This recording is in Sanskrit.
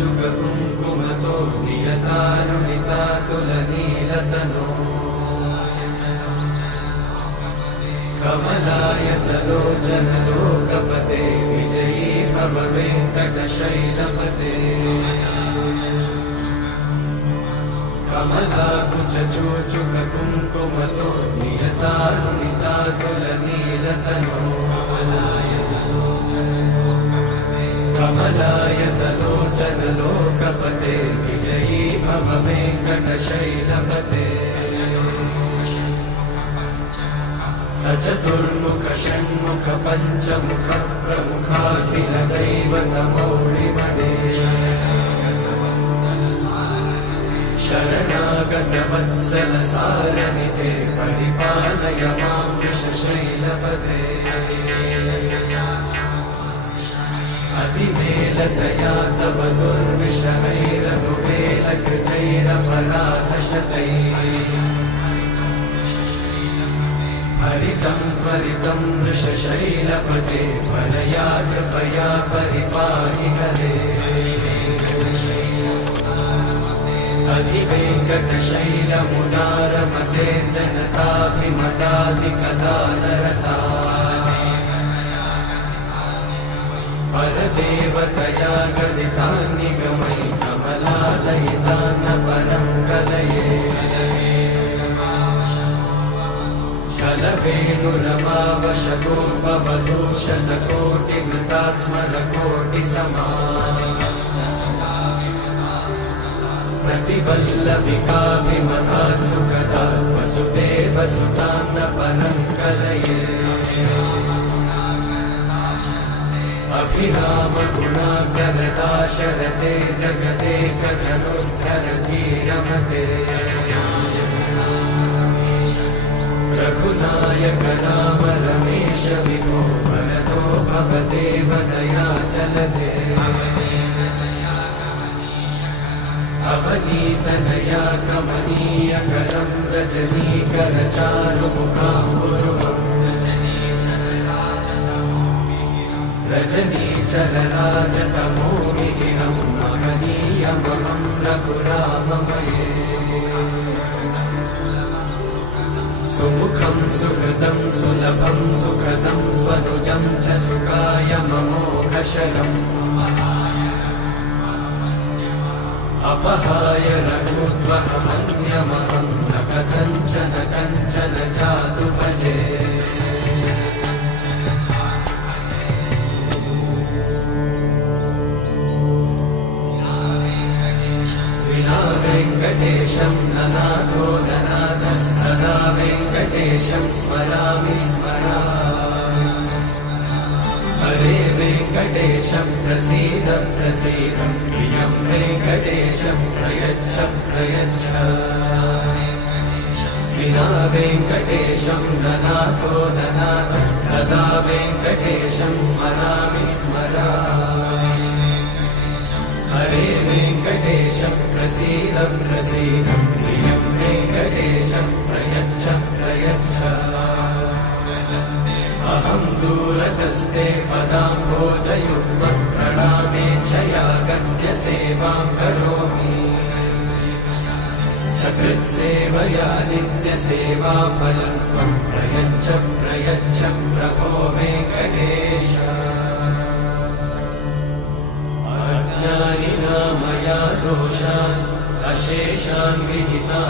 कुङ्कुमतो नियतारुणितातुलनीलतनो कमलायतलोचनलोकपते विजयी भव वेङ्कटशैलपते कमलाकुचूचुककुङ्कुमतो नियतारुणितातुलनीलतनो कमलायतलोचनलोकपते विजयी भव वेङ्कटशैलपते सचतुर्मुख षण्मुख पञ्चमुख प्रमुखाखिल दैवतमौलिमणे शरणागत वत्सल सारनिधे परिपालय मां वृषशैलपते अतिवेलतया तव दुर्विषहैरनुवेलकृतैरपराधशतैः हरितं त्वरितं वृषशैलपते परया कृपया परिपाहि हरे अधिवेङ्कटशैलमुदारमते जनताभिमताधिकदानरता परदेवतया गदितान्निगमै कमलादयितान्न परं कलये कलवेणुरमावशतोपवधूषणकोटिवृतात्स्मरकोटिसमा प्रतिवल्लविकाभिमतात् सुखदात् वसुदेवसुतान्न परं कलये अभिरामगुणाकरदाशरथे जगदेकधनुर्धरधीरमते रघुनायक राम रमेश विभो वरदो भवदेव दयाचलते अवनीतनया कमनीयकरं रजनीकरचारुमुखाम्बुरुहम् रजनीचरराजतमोमिहिरं महनीयमहं रघुराममये सुमुखं सुहृदं सुलभं सुखदं स्वनुजं च सुखायममोघशरम् अपहाय रघुत्वहमन्यमहं न कथञ्चन कञ्चन जातु भजे विना वेङ्कटेशं ननाथो ननाथः सदा वेङ्कटेशं स्मरामि स्मरामि हरे वेङ्कटेशं प्रसीद प्रसीद प्रियं वेङ्कटेशं प्रयच्छ प्रयच्छ विना वेङ्कटेशं ननाथो ननाथः सदा वेङ्कटेशं स्मरामि स्मरामि हरे वेङ्कटेशं प्रसीद प्रसीद प्रियं वेङ्कटेशं प्रयच्छ प्रयच्छ अहं दूरतस्ते पदाम्भोजयुग्मं प्रणामेच्छया गद्यसेवां करोमि सकृत्सेवया नित्यसेवाफलं त्वं प्रयच्छ प्रयच्छ प्रभो वेङ्कटेश अज्ञानिना मया दोषान् अशेषान् विहितान्